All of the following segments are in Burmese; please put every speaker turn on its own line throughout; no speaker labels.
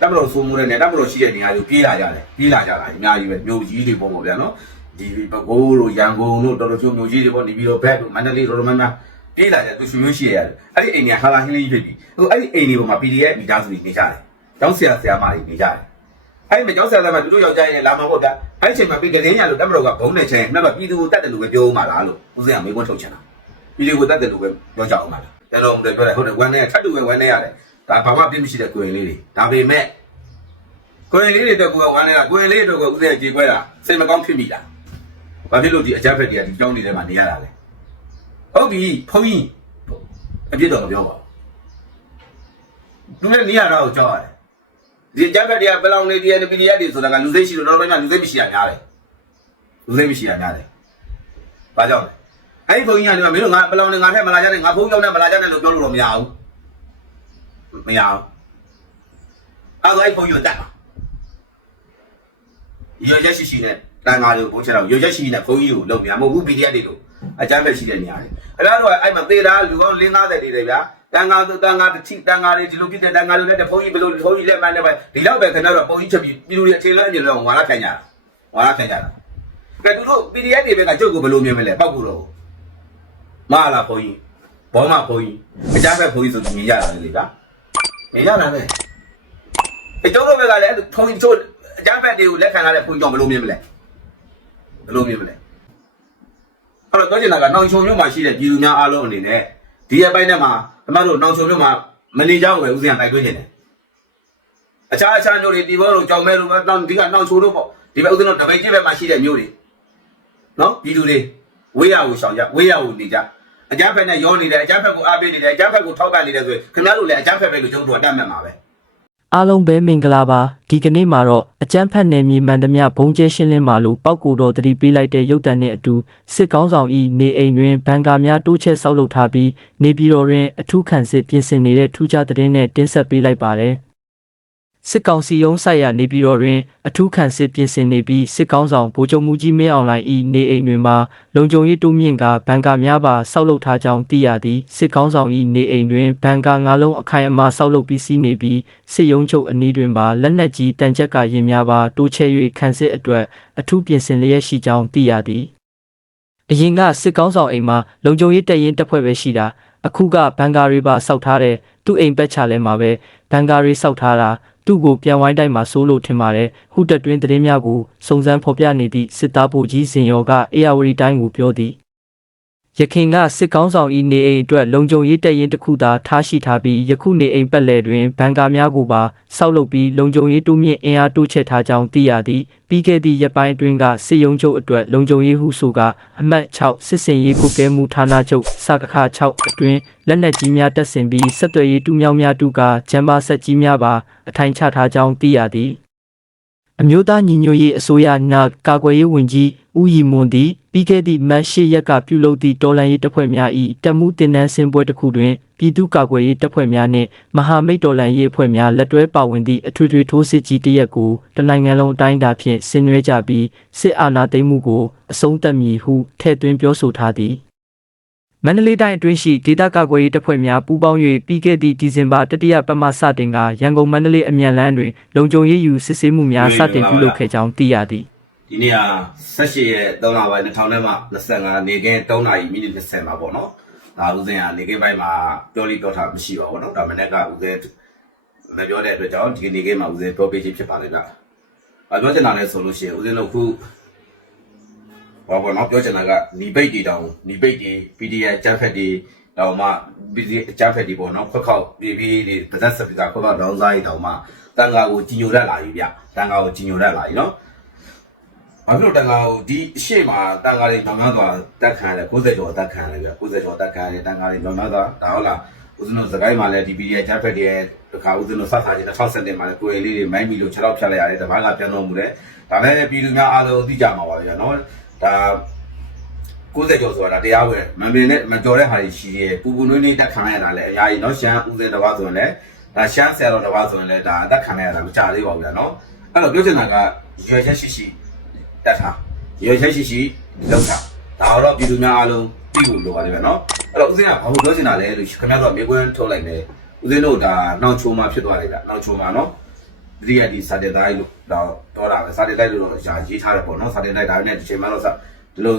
တပ်မတော်စိုးမိုးတဲ့နဲ့တပ်မတော်ရှိတဲ့နေရာကိုပြေးလာကြတယ်ပြေးလာကြတာအများကြီးပဲမြို့ကြီးတွေပေါ့ပေါ့ဗျာနော်ဒီပဲခူးတို့ရန်ကုန်တို့တော်တော်ချို့မြို့ကြီးတွေပေါ့နေပြီးတော့ဘက်တို့မန္တလေးတော်တော်များများပြေးလာကြသူရှင်မျိုးရှိရတယ်အဲ့ဒီအိမ်တွေကဟာလာဟင်းလေးဖြစ်ပြီဟိုအဲ့ဒီအိမ်တွေပေါ်မှာ PDF မိသားစုတွေနေကြတယ်ကျောင်းဆရာဆရာမတွေနေကြတယ်အဲ့ဒီမှာကျောင်းဆရာဆရာမတို့ယောက်ျားရဲ့လာမှာပေါ့ဗျာအဲ့ဒီချိန်မှာပြီးကလေးညာလို့တပ်မတော်ကဘုံနေချင်းနောက်တော့ပြည်သူကိုတတ်တယ်လို့ပဲပြောမှာလားလို့ဦးစင်ကမေးခွန်းထုတ်ချင်တာပြည်သူကိုတတ်တယ်လို့ပဲပြောကြအောင်ပါလားကျွန်တော်တို့ပြောတယ်ဟုတ်တယ်ဝမ်းနေထပ်တူပဲဝမ်းနေရတယ် ဒါဘာမှပြစ်မရှိတဲ့ကိုရင်လေးတွေဒါပေမဲ့ကိုရင်လေးတွေတော့ကိုယ်ကဝမ်းနေတာကိုရင်လေးတွေတော့ကိုယ်ဦးစဲကြေခွဲတာစိတ်မကောင်းဖြစ်မိတာဘာဖြစ်လို့ဒီအကြက်ဖက်တွေကဒီကြောင်းနေထဲမှာနေရတာလဲဟုတ်ပြီဖုန်းကြီးအပြစ်တော့မပြောပါဘူးသူလည်းနေရတာကိုကြောက်ရတယ်ဒီအကြက်ဖက်တွေကဘယ်လောက်နေဒီပီဒီအက်တွေဆိုတာကလူစိတ်ရှိလို့တော့ဘယ်မှာလူစိတ်မရှိရများတယ်လူစိတ်မရှိရများတယ်ဘာကြောင့်လဲအဲ့ဒီဖုန်းကြီးကဒီမှာမင်းတို့ငါဘယ်လောက်နေငါထက်မလာကြနဲ့ငါဖုန်းကြောင့်နဲ့မလာကြနဲ့လို့ပြောလို့တော့မရဘူး မရဘူးအဲ့တော့အဲ့ဖုန်းကြီးကိုတတ်ပါရွက်ရက်ရှိရှိနဲ့တန်ဃာတွေကိုဘုန်းချတော့ရွက်ရက်ရှိရှိနဲ့ဘုန်းကြီးကိုလုပ်များမဟုတ်ဘူး PDF တွေလို့အကြမ်းဖက်ရှိတဲ့နေရာတွေအဲ့ဒါတော့အဲ့မှာသေတာလူကောင်း50တွေတွေဗျာတန်ဃာတန်ဃာတစ်ချိတန်ဃာတွေဒီလိုဖြစ်တဲ့တန်ဃာတွေလည်းဘုန်းကြီးဘယ်လိုဘုန်းကြီးလက်မှန်နဲ့ပဲဒီလောက်ပဲခင်ဗျားတို့ဘုန်းကြီးချက်ပြီးပြည်သူတွေအခြေလွှမ်းအမြင်လို့ဝါရခံကြတာဝါရခံကြတာကဲသူတို့ PDF တွေပဲကကျုပ်ကိုဘယ်လိုမြင်မလဲပောက်ကူတော့မလာဘုန်းကြီးဘောမဘုန်းကြီးအကြမ်းဖက်ဘုန်းကြီးဆိုမြင်ရတာလေဗျာ မြင်ရတာပဲအကျုံးတို့ဘက်ကလည်းဘုန်းကြီးတို့အကြမ်းဖက်တွေကိုလက်ခံရတဲ့ဘုန်းကြီးကြောင့်ဘယ်လိုမြင်မလဲဘယ်လိုမြင်မလဲအဲ့တော့ပြောချင်တာကနောင်ချုံမြို့မှာရှိတဲ့ပြည်သူများအားလုံးအနေနဲ့ဒီအပိုင်းထဲမှာကျမတို့နောင်ချုံမြို့မှာမနေကြောင်းပဲဦးစင်တိုက်တွန်းနေတယ်အခြားအခြားမြို့တွေဒီဘောတို့ကြောင်မဲတို့တောင်ဒီကနောင်ချုံတို့ပေါ့ဒီဘက်ဦးစင်တို့တပိတ်ကြီးဘက်မှာရှိတဲ့မြို့တွေနော်ပြည်သူတွေဝေးရကိုရှောင်ကြဝေးရကိုနေကြ အကြမ်းဖက်နဲ့ရောနေတယ်အကြမ်းဖက်ကိုအားပေးနေတယ်အကြမ်းဖက်ကိုထောက်ပံ့နေတယ်ဆိုရင်ခင်ဗျားတို့လည်းအကြမ်းဖက်ပဲလို့ကျွန်တော်တို့အတတ်မှတ်မှာပဲ
အားလုံးပဲမင်္ဂလာပါဒီကနေ့မှာတော့အကျန်းဖတ်နယ်မြေမှန်သမျှဘုံကျဲရှင်းလင်းပါလို့ပောက်ကိုတော်တတိပေးလိုက်တဲ့ရုပ်တံနဲ့အတူစစ်ကောင်းဆောင်ဤနေအိမ်တွင်ဘန်ကာများတိုးချက်ဆောက်လုပ်ထားပြီးနေပြည်တော်တွင်အထူးခံစစ်ပြင်ဆင်နေတဲ့ထူးခြားသတင်းနဲ့တင်ဆက်ပေးလိုက်ပါတယ် စစ်ကောင်စီရုံးဆိုင်ရာနေပြည်တော်တွင်အထူးခံစစ်ပြင်ဆင်နေပြီးစစ်ကောင်းဆောင်ဗိုလ်ချုပ်မူကြီးမင်းအောင်လှိုင်ဤနေအိမ်တွင်မှာလုံခြုံရေးတိုးမြင့်ကဘန်ကာများပါဆောက်လုပ်ထားကြောင်းသိရသည်စစ်ကောင်းဆောင်ဤနေအိမ်တွင်ဘန်ကာ၅လုံးအခိုင်အမာဆောက်လုပ်ပြီးစီးနေပြီးစစ်ရုံးချုပ်အနီးတွင်ပါလက်နက်ကြီးတန်ချက်ကရင်များပါတိုးချဲ၍ခံစစ်အတွက်အထူးပြင်ဆင်လျက်ရှိကြောင်းသိရသည်အရင်ကစစ်ကောင်းဆောင်အိမ်မှာလုံခြုံရေးတပ်ရင်းတပ်ဖွဲ့ပဲရှိတာအခုကဘန်ကာတွေပါစောက်ထားတဲ့သူ့အိမ်ပက်ချလဲမှာပဲဘန်ကာတွေစောက်ထားတာ သူ့ကိုပြန်ဝိုင်းတိုက်မှာစိုးလို့ထင်ပါတယ်ဟုတက်တွင်သတင်းများကိုစုံစမ်းဖော်ပြနေသည့်စစ်သားဗိုလ်ကြီးစင်ရောကအေယာဝတီတိုင်းကိုပြောသည် ရခင်ကစစ်ကောင်းဆောင်ဤနေအိမ်အတွက်လုံခြုံရေးတပ်ရင်းတစ်ခုသာထားရှိထားပြီးယခုနေအိမ်ပတ်လည်တွင်ဘန်ကာများကိုပါစောက်လုပ်ပြီးလုံခြုံရေးတိုးမြင့်အင်အားတိုးချဲ့ထားကြောင်းသိရသည်ပြီးခဲ့သည့်ရက်ပိုင်းအတွင်းကစစ်ရုံးချုပ်အတွက်လုံခြုံရေးဟုဆိုကအမှတ်6စစ်စင်ရေးကုကဲမှုဌာနချုပ်စကခ6အတွင်းလက်နက်ကြီးများတပ်ဆင်ပြီးဆက်သွယ်ရေးတူးမြောင်းများတူကဂျမ်ဘာဆက်ကြီးများပါအထိုင်ချထားကြောင်းသိရသည် အမျိုးသားညီညွတ်ရေးအစိုးရနာကာကွယ်ရေးဝန်ကြီးဦးရီမွန်သည်ပြီးခဲ့သည့်မတ်၈ရက်ကပြုလုပ်သည့်တော်လှန်ရေးတပ်ဖွဲ့များ၏တပ်မှုတင်နန်းစင်ပွဲတစ်ခုတွင်ပြည်သူ့ကာကွယ်ရေးတပ်ဖွဲ့များနှင့်မဟာမိတ်တော်လှန်ရေးအဖွဲ့များလက်တွဲပါဝင်သည့်အထွေထွေထိုးစစ်ကြီးတစ်ရက်ကိုတနိုင်ငံလုံးအတိုင်းအတာဖြင့်ဆင်နွှဲကြပြီးစစ်အာဏာသိမ်းမှုကိုအဆုံးသတ်မည်ဟုထည့်သွင်းပြောဆိုထားသည် မန္တလေးတိုင်းအတွင်းရှိဒေသကာကွယ်ရေးတပ်ဖွဲ့များပူးပေါင်း၍ပြီးခဲ့သည့်ဒီဇင်ဘာတတိယပတ်မှစတင်ကရန်ကုန်မန္တလေးအမြန်လမ်းတွင်လုံခြုံရေးယူစစ်ဆေးမှုများစတင်ပြုလုပ်ခဲ့ကြောင်းသိရသည်
ဒီနေ့က18ရက်3လပိုင်း2000နဲ့မှ25နေကင်း3နာရီမိနစ်20မှာပေါ့နော်ဒါဦးစင်ကနေကင်းပိုင်းမှာပြောလိပြောထားမရှိပါဘူးနော်ဒါမနေ့ကဦးစင်မပြောတဲ့အတွက်ကြောင့်ဒီနေကင်းမှာဦးစင်ပြောပေးခြင်းဖြစ်ပါလိမ့်မယ်။အပြောချင်တာလဲဆိုလို့ရှိရင်ဦးစင်တို့ခု ဘာပေါ်တော့ပြောချင်တာကညီပိတ်တီတောင်ညီပိတ်တီ PDF ကျန်းဖက်တီတောင်မှ PDF ကျန်းဖက်တီပေါ့နော်ခွက်ခေါက်ပြီးပြီးဒီပါဇက်စပီကာခွက်ခေါက်တောင်းစားရီတောင်မှတန်ဃာကိုကြီးညိုတတ်လာပြီဗျ။တန်ဃာကိုကြီးညိုတတ်လာပြီနော်။ဘာဖြစ်လို့တန်ခါကိုဒီအရှိမတန်ခါတွေညောင်များစွာတက်ခံရတယ်60ကျော်တက်ခံရတယ်ပြ60ကျော်တက်ခံရတယ်တန်ခါတွေညောင်များစွာဒါဟုတ်လားဦးဇင်းတို့စကိုင်းမှာလည်းဒီ PDF ဂျက်ဖက်တွေရဲ့တခါဦးဇင်းတို့ဆက်စားခြင်း2017မှာလည်းကိုယ်လေးတွေမိုင်းမီလို့6တော့ဖြတ်လိုက်ရတယ်တပားကပြန်တော်မူတယ်ဒါလည်းပြည်သူများအားလုံးသိကြမှာပါဗျာနော် ဒါ60ကျော်ဆိုတာတရားဝင်မန်ပင်နဲ့မကြော်တဲ့ဟာတွေရှိရဲ့ပူပူနွေးနွေးတက်ခံရတာလည်းအများကြီးနော်ရှမ်းဦးဇင်းတစ်ပါးဆိုရင်လည်းဒါရှမ်းဆရာတော်တစ်ပါးဆိုရင်လည်းဒါတက်ခံရတာမကြသေးပါဘူးဗျာနော်အဲ့တော့ပြောချင်တာကရွယ်ချက်ရှိရှိတက်ထားရွေချက်ရှိရှိလောက်ထားဒါတော့ပြည်သူများအားလုံးသိဖို့လိုပါတယ်ဗျနော်အဲ့တော့ဦးစင်းကဘာလို့ပြောချင်တာလဲလို့ခင်ဗျားတို့ကမြေကွန်းထုတ်လိုက်တယ်ဦးစင်းတို့ဒါနောက်ချုံမှဖြစ်သွားတယ်ဗျနောက်ချုံမှနော် တတိယဒီစာတင်တိုင်းလို့တော့တော့တာပဲစာတင်တိုင်းလို့တော့ရှာရေးထားတယ်ပေါ့နော်စာတင်တိုင်းဒါနဲ့ဒီချိန်မှတော့စဒီလို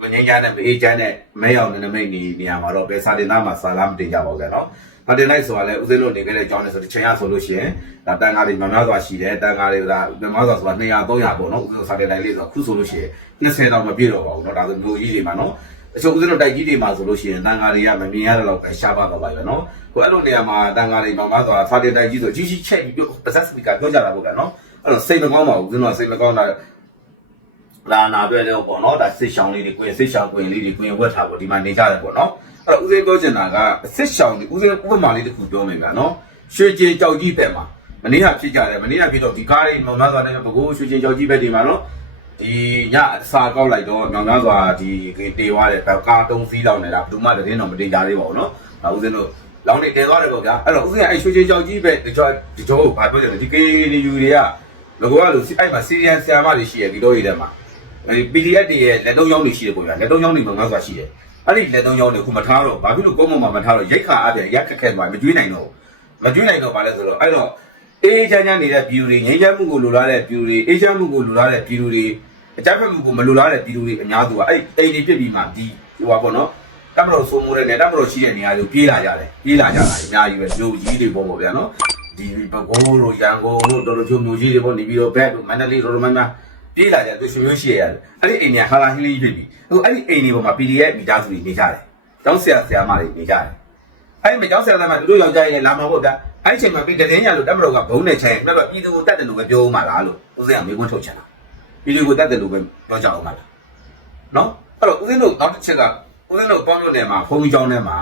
ဝင်ငင်းကြတဲ့အေးချမ်းတဲ့မဲရောက်နေမိတ်နေနေရာမှာတော့ပဲစာတင်သားမှာစာလားမတင်ကြပါဘူးကဲနော်စာတင်တိုင်းဆိုတာလည်းဦးစင်းလို့နေခဲ့တဲ့အကြောင်းလဲဆိုတစ်ချိန်ရဆိုလို့ရှိရင်ဒါတန်ကားတွေများများစွာရှိတယ်တန်ကားတွေကများများစွာဆိုတာ200 300ပေါ့နော်ဦးစင်းစာတင်တိုင်းလေးဆိုခုဆိုလို့ရှိရင်20တော့မပြည့်တော့ပါဘူးเนาะဒါဆိုမျိုးကြီးတွေမှာเนาะ အချို့ဦးဇင်းတို့တိုက်ကြီးတွေမှာဆိုလို့ရှိရင်တန်ဃာတွေကမမြင်ရတော့ကရှားပါတော့ပါပဲနော်ကိုအဲ့လိုနေရာမှာတန်ဃာတွေမှာမဆိုတာဖာတင်တိုက်ကြီးဆိုကြီးကြီးချက်ပြီးပြုတ်ပါဇက်စပီကာပြောကြတာပေါ့ကနော်အဲ့တော့စိတ်မကောင်းပါဘူးဦးဇင်းတို့စိတ်မကောင်းတာလာနာတွေ့တယ်ပေါ့နော်ဒါစစ်ရှောင်းလေးတွေကွင်စစ်ရှောင်းကွင်လေးတွေကွင်ဝက်ထားပေါ့ဒီမှာနေကြတယ်ပေါ့နော်အဲ့တော့ဦးဇင်းပြောချင်တာကစစ်ရှောင်းတွေဦးဇင်းဥပမာလေးတစ်ခုပြောမယ်ဗျာနော်ရွှေကြေကြောက်ကြီးဘက်မှာမနေ့ကဖြစ်ကြတယ်မနေ့ကဖြစ်တော့ဒီကားတွေမှန်မှန်သွားတယ်ပဲကိုရွှေကြေကြောက်ကြီးဘက်တွေမှာနော် ဒီညအစာကောက်လိုက်တော့မောင်များစွာဒီတေသွားတယ်ကားတုံးစီးလောက်နေတာဘယ်သူမှတည်င်းတော့မတင်ကြသေးပါဘူးနော်ဒါဦးစင်းတို့လောင်းနေတင်သွားတယ်ပေါ့ဗျာအဲ့တော့ဦးစင်းအဲ့ရွှေကျင်ကြောက်ကြီးပဲဒီကြောဒီကြောဘာပြောကြလဲဒီကေနေယူတွေကဘကိုးကလို့အဲ့မှာစီရီယန်ဆရာမတွေရှိရဒီတော့ရတဲ့မှာအဲ PDF တွေရဲ့လက်သုံးချောင်းတွေရှိတယ်ပေါ့ဗျာလက်သုံးချောင်းတွေမှာငါ့ဆိုတာရှိတယ်အဲ့ဒီလက်သုံးချောင်းတွေခုမထားတော့ဘာဖြစ်လို့ကုန်းပေါ်မှာမထားတော့ရိတ်ခါအပြင်ရက်ခက်ခဲသွားမကျွေးနိုင်တော့မကျွေးနိုင်တော့ဘာလဲဆိုတော့အဲ့တော့ အေးချမ်းချမ်းနေတဲ့ပြည်သူတွေငြိမ်းချမ်းမှုကိုလိုလားတဲ့ပြည်သူတွေအေးချမ်းမှုကိုလိုလားတဲ့ပြည်သူတွေအကြမ်းဖက်မှုကိုမလိုလားတဲ့ပြည်သူတွေအများစုကအဲ့အိမ်တွေပြစ်ပြီးမှဒီဟိုပါပေါ့နော်တမတော်ဆိုမိုးတဲ့နဲ့တမတော်ရှိတဲ့နေရာတွေပြေးလာကြတယ်ပြေးလာကြတာအများကြီးပဲမြို့ကြီးတွေပေါ့ပေါ့ဗျာနော်ဒီဘကုန်းတို့ရန်ကုန်တို့တော်တော်ချို့မြို့ကြီးတွေပေါ့နေပြီးတော့ဘက်တို့မန္တလေးတော်တော်များများပြေးလာကြသူရှင်မျိုးရှိရရတယ်အဲ့ဒီအိမ်ညာဟာလာဟင်းလေးဖြစ်ပြီအခုအဲ့ဒီအိမ်တွေပေါ်မှာ PDF မိသားစုတွေနေကြတယ်ကျောင်းဆရာဆရာမတွေနေကြတယ်အဲ့ဒီမှာကျောင်းဆရာဆရာမတို့ယောက်ျားကြီးလာမှာပေါ့ဗျာ အဲ့ဒီချိန်မှာပြီးတည်င်းရလို့တက်မတော်ကဘုံနဲ့ချိုင်ပြတော့ပြည်သူကိုတတ်တယ်လို့ပဲပြောဦးမှာလားလို့ဦးစင်းကမေးခွန်းထုတ်ချင်တာပြည်သူကိုတတ်တယ်လို့ပဲပြောကြအောင်မှာလားနော်အဲ့တော့ဦးစင်းတို့နောက်တစ်ချက်ကဦးစင်းတို့ပေါင်းလို့နေမှာဖုန်းကြီးကျောင်းထဲမှာ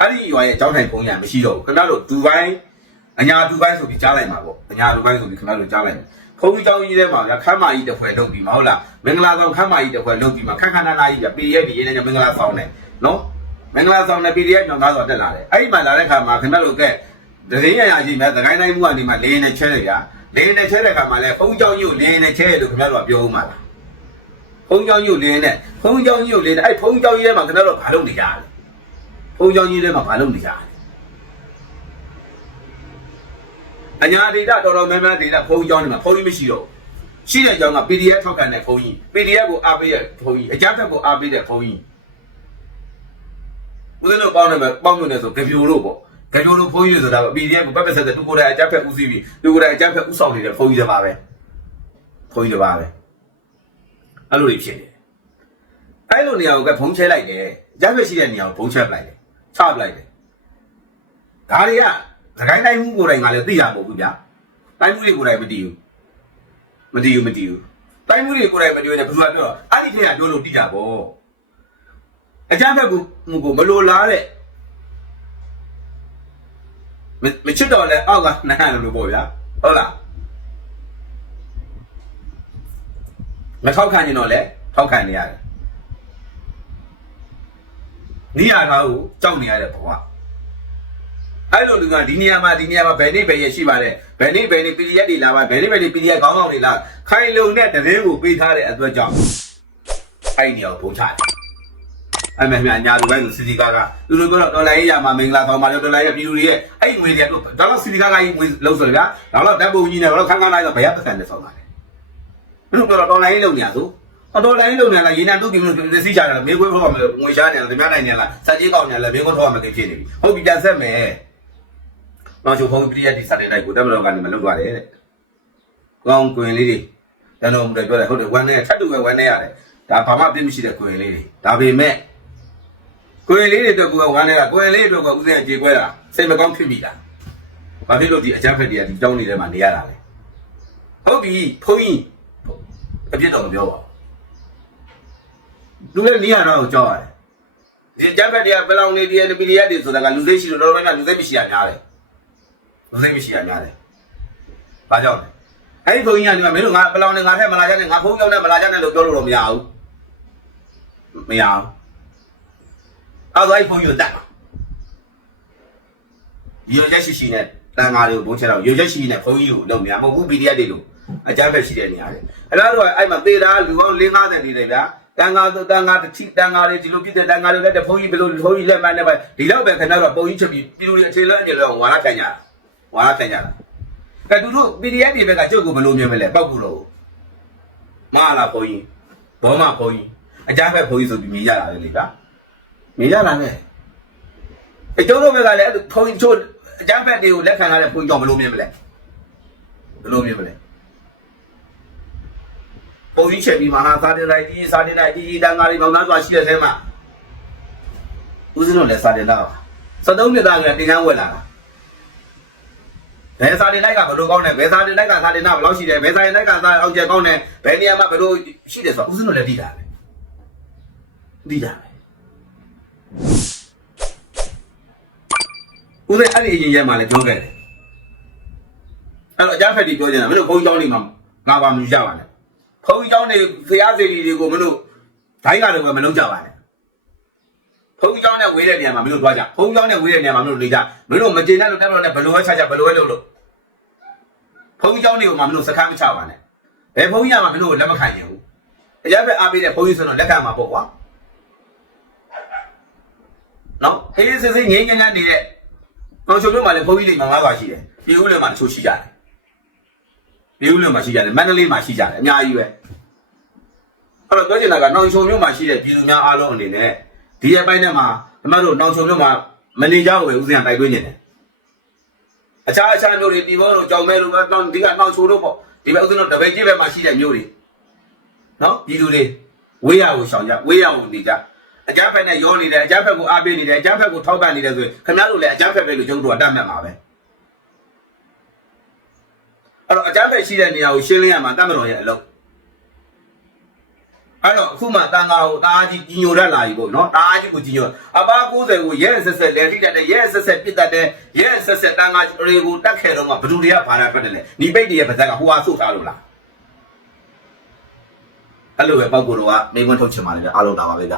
အဲ့ဒီရွာရဲ့ကျောင်းထိုင်ဖုန်းရမရှိတော့ဘူးခင်ဗျားတို့ဒူဘိုင်းအညာဒူဘိုင်းဆိုပြီးကြားလိုက်မှာပေါ့အညာဒူဘိုင်းဆိုပြီးခင်ဗျားတို့ကြားလိုက်မယ်ဖုန်းကြီးကျောင်းကြီးထဲမှာခမ်းမကြီးတစ်ဖွဲလုပ်ပြီးမဟုတ်လားမင်္ဂလာဆောင်ခမ်းမကြီးတစ်ဖွဲလုပ်ပြီးမှခက်ခဏနာကြီးပြ PDF ဒီရေးနေမင်္ဂလာဆောင်တယ်နော် မင်္ဂလာဆောင်နဲ့ PDF ညောင်းသားဆိုတက်လာတယ်အဲ့ဒီမှာလာတဲ့ခါမှာခင်ဗျားတို့ကဲဒရင်းရရရှိမဲ့သခိုင်းတိုင်းမှုကနေမှလေးနဲ့ချဲတယ်ဗျာလေးနဲ့ချဲတဲ့ခါမှာလဲဖုန်းကျောင်းကြီးကိုလေးနဲ့ချဲတယ်လို့ခင်ဗျားတို့ကပြောဦးမှာလားဖုန်းကျောင်းကြီးကိုလေးနဲ့ဖုန်းကျောင်းကြီးကိုလေးနဲ့အဲ့ဖုန်းကျောင်းကြီးထဲမှာခင်ဗျားတို့ဘာလုပ်နေကြလဲဖုန်းကျောင်းကြီးထဲမှာဘာလုပ်နေကြလဲအညာဒေတာတော်တော်များများဒေတာဖုန်းကြောင်းတွေမှာဖုန်းကြီးမရှိတော့ဘူးရှိတဲ့ကြောင်းက PDF ထောက်ခံတဲ့ဖုန်းကြီး PDF ကိုအားပေးတဲ့ဖုန်းကြီးအကြမ်းဖက်ကိုအားပေးတဲ့ဖုန်းကြီး ဦးဇင်းတို့ပေါင်းနေမှာပေါင်းနေတယ်ဆိုကြပြိုတို့ပေါ့ကြပြိုတို့ဖုန်းကြီးတွေဆိုတာ PDF ကိုပတ်ပတ်ဆက်တဲ့သူကိုယ်တိုင်အကြမ်းဖက်ဦးစီးပြီးသူကိုယ်တိုင်အကြမ်းဖက်ဦးဆောင်နေတဲ့ဖုန်းကြီးတွေပါပဲဖုန်းကြီးတွေပါပဲအဲ့လိုတွေဖြစ်နေတယ်အဲ့လိုနေရာကိုကဖုန်းချဲလိုက်တယ်အကြမ်းဖက်ရှိတဲ့နေရာကိုဖုန်းချဲပလိုက်တယ်ချပလိုက်တယ်ဒါတွေကသခိုင်းတိုင်းမှုကိုယ်တိုင်ကလည်းသိရမဟုတ်ဘူးဗျာတိုင်းမှုတွေကိုယ်တိုင်မသိဘူးမသိဘူးမသိဘူးတိုင်းမှုတွေကိုယ်တိုင်မသိဘူးနဲ့ဘယ်သူကပြောတော့အဲ့ဒီထက်ကပြောလို့တိတာပေါ့ အကြမ်းဖက်ကူမှုကိုမလိုလားတဲ့မမချစ်တော့လဲအောက်ကနားရလို့ပေါ့ဗျာဟုတ်လားမထောက်ခံရင်တော့လဲထောက်ခံနေရတယ်နေရတာကိုကြောက်နေရတဲ့ဘဝအဲ့လိုလူကဒီနေရာမှာဒီနေရာမှာဘယ်နေ့ဘယ်ရက်ရှိပါလဲဘယ်နေ့ဘယ်နေ့ PDF တွေလာပါဘယ်နေ့ဘယ်နေ့ PDF ခေါင်းဆောင်တွေလာခိုင်လုံတဲ့တရင်ကိုပေးထားတဲ့အတွက်ကြောင့်အဲ့ဒီနေရာကိုပုံချတယ် အဲ့မဲ့မြညာလူပိုင်းဆိုစီစီကားကလူလူကတော့ဒေါ်လာရေးရမှာမင်္ဂလာဆောင်ပါလို့ဒေါ်လာရေးပြည်သူတွေရဲ့အဲ့ငွေတွေကိုဒေါ်လာစီစီကားကကြီးငွေလုံးဆိုကြဒါတော့ဓာတ်ပုံကြီးနဲ့တော့ခန်းခန်းလိုက်တော့ဘယ်ရပတ်စံနဲ့ဆောင်ပါလဲဘယ်လိုပြောတော့ဒေါ်လာရေးလုံနေရဆိုအတော်လိုင်းလုံနေလားရေနံတုတ်ကင်းလို့သိကြတယ်မေးခွန်းထောက်မယ်ငွေရှားနေလားဓမြနိုင်နေလားစက်ကြီးကောင်းနေလားမေးခွန်းထောက်မယ်ဖြစ်နေပြီဟုတ်ပြီပြန်ဆက်မယ်နောက်ချုပ်ဖုန်းပြည့်ရတဲ့စာတင်လိုက်ကိုတက်မတော်ကနေမလုပ်သွားတယ်တဲ့။ကောင်းကွင်လေးတွေတန်တော်မူတယ်ပြောတယ်ဟုတ်တယ်ဝမ်းနဲ့ထပ်တူပဲဝမ်းနဲ့ရတယ်။ဒါဘာမှပြစ်မရှိတဲ့ကွင်လေးတွေ။ဒါပေမဲ့ ကွင်လေးတွေတော့ကိုယ်ကဝမ်းနဲ့ကကွင်လေးတွေတော့ကဥစဉ်ကြေကွဲတာစိတ်မကောင်းဖြစ်မိတာ။ဘာဖြစ်လို့ဒီအကြမ်းဖက်တွေကဒီတောင်းနေထဲမှာနေရတာလဲ။ဟုတ်ပြီဖုန်းကြီးအပြစ်တော့မပြောပါဘူး။လူလည်းနေရတော့ကြောက်ရတယ်။ဒီအကြမ်းဖက်တွေကဘယ်လောက်နေဒီ NPD တွေဆိုတာကလူသိရှိလို့တော်တော်များများလူသိမရှိရများတယ်။လူစိတ်မရှိရများတယ်။ဘာကြောင့်လဲ။အဲ့ဒီဘုန်းကြီးကဒီမှာမင်းတို့ငါပလောင်နဲ့ငါထက်မလာကြနဲ့ငါဖုန်းရောက်နဲ့မလာကြနဲ့လို့ပြောလို့တော့မရဘူး။မရဘူး။ အဲ့ဒါအဲ့ဒီဘုန်းကြီးကိုတတ်တာ။ရောရက်ရှိရှိနဲ့တန်ဃာတွေကိုဘုန်းချတော့ရောရက်ရှိရှိနဲ့ဘုန်းကြီးကိုလုံနေရမဟုတ်ဘူး PDF တွေလို့အကြမ်းဖက်ရှိတဲ့နေရာတွေ။အဲ့ဒါတော့အဲ့မှာသေတာလူပေါင်း50နေတယ်ဗျာ။တန်ဃာတန်ဃာတစ်ချိတန်ဃာတွေဒီလိုပြစ်တဲ့တန်ဃာတွေလည်းတဲ့ဘုန်းကြီးဘယ်လိုဘုန်းကြီးလက်မှတ်နဲ့ပဲဒီတော့ပဲခင်ဗျားတို့ပုံကြီးချက်ပြီးပြည်သူတွေအခြေလဲအခြေလဲဝါလာခံကြတာဝါလာခံကြတာကဲသူတို့ PDF တွေဘက်ကကျုပ်ကိုဘယ်လိုမြင်မလဲပောက်ကူတော့မဟာလာဘုန်းကြီးဘောမဘုန်းကြီးအကြမ်းဖက်ဘုန်းကြီးဆိုပြီးမြင်ရတာလေလေဗျာ မြင်ရတာနဲ့အကျုံးတို့ဘက်ကလည်းဘုန်းကြီးချို့အကြမ်းဖက်တွေကိုလက်ခံရတဲ့ဘုန်းကြီးကြောင့်ဘယ်လိုမြင်မလဲဘယ်လိုမြင်မလဲဘုန်းကြီးချက်ပြီးမဟာစာတင်လိုက်ကြီးစာတင်လိုက်ကြီးတန်ဃာတွေပေါင်းသားစွာရှိတဲ့ထဲမှာဦးဇင်းတို့လည်းစာတင်တော့73နှစ်သားကတင်ကန်းဝက်လာတာဘယ်စာတင်လိုက်ကဘယ်လိုကောင်းလဲဘယ်စာတင်လိုက်ကစာတင်တာဘယ်လောက်ရှိတယ်ဘယ်စာတင်လိုက်ကစာအောင်ကျကောင်းတယ်ဘယ်နေရာမှာဘယ်လိုရှိတယ်ဆိုတော့ဦးစင်းတို့လည်းသိတာပဲသိတာပဲ ဦးသိန်းအဲ့ဒီအရင်ရက်မှလည်းပြောခဲ့တယ်အဲ့တော့အကြဖက်တီပြောနေတာမင်းတို့ဘုန်းကြီးကျောင်းနေမှာငါပါမယူကြပါနဲ့ဘုန်းကြီးကျောင်းနေဖရာစီတီတွေကိုမင်းတို့ဒိုင်းကတော့မလုပ်ကြပါနဲ့ဘုန်းကြီးကျောင်းနဲ့ဝေးတဲ့နေရာမှာမင်းတို့တွားကြဘုန်းကြီးကျောင်းနဲ့ဝေးတဲ့နေရာမှာမင်းတို့နေကြမင်းတို့မကျေနပ်လို့တက်လို့နဲ့ဘယ်လိုပဲခြားကြဘယ်လိုပဲလုပ်လို့ဘုန်းကြီးကျောင်းတွေကမှမင်းတို့စခန်းမချပါနဲ့ဘယ်ဘုန်းကြီးကမှမင်းတို့လက်မခံရဘူးအကြဖက်အားပေးတဲ့ဘုန်းကြီးဆိုတော့လက်ခံမှာပေါ့ကွာနော်ဟေးစစ်စစ်ငိမ့်ငိမ့်နေနေတဲ့ တော်ချုံတို့မှလည်းဘုန်းကြီးတွေမှာငါးပါရှိတယ်ပြည်ဦးလည်းမှာတချို့ရှိကြတယ်ပြည်ဦးလည်းမှာရှိကြတယ်မန္တလေးမှာရှိကြတယ်အများကြီးပဲအဲ့တော့ပြောချင်တာကနောင်ချုံမြို့မှာရှိတဲ့ပြည်သူများအားလုံးအနေနဲ့ဒီရဲ့ပိုင်းထဲမှာကျွန်တော်တို့နောင်ချုံမြို့မှာမနေကြဘူးပဲဦးစင်ကတိုက်တွန်းနေတယ်အခြားအခြားမျိုးတွေဒီဘောတို့ကြောင်မဲတို့ပဲတောင်းဒီကနောက်ချိုးတို့ပေါ့ဒီဘက်ဥစဉ်တို့တပိတ်ကြီးဘက်မှာရှိတဲ့မျိုးတွေနော်ဒီလူတွေဝေးရကိုရှောင်ကြဝေးရကိုနေကြ အကြမ်းဖက်နဲ့ရောနေတယ်အကြမ်းဖက်ကိုအားပေးနေတယ်အကြမ်းဖက်ကိုထောက်ပံ့နေတယ်ဆိုရင်ခင်ဗျားတို့လည်းအကြမ်းဖက်ပဲလို့ကျုပ်တို့ကတတ်မှတ်မှာပဲအဲ့တော့အကြမ်းဖက်ရှိတဲ့နေရာကိုရှင်းလင်းရမှာတတ်မတော်ရဲ့အလုပ်အဲ့တော့အခုမှတန်ဃာကိုတအားကြီးကြီးညိုတတ်လာပြီပေါ့နော်တအားကြီးကိုကြီးညိုအပါ90ကိုရဲဆက်ဆက်လဲထိတတ်တယ်ရဲဆက်ဆက်ပြစ်တတ်တယ်ရဲဆက်ဆက်တန်ဃာတွေကိုတတ်ခဲ့တော့မှဘယ်သူတွေကဘာလာထွက်တယ်လဲဒီပိတ်တည်းရဲ့ပါဇက်ကဟိုဟာဆုတ်ထားလို့လားအဲ့လိုပဲပောက်ကိုတော့ကမိမထုတ်ချင်ပါလေဗျအားလုံးတာပါပဲဗျ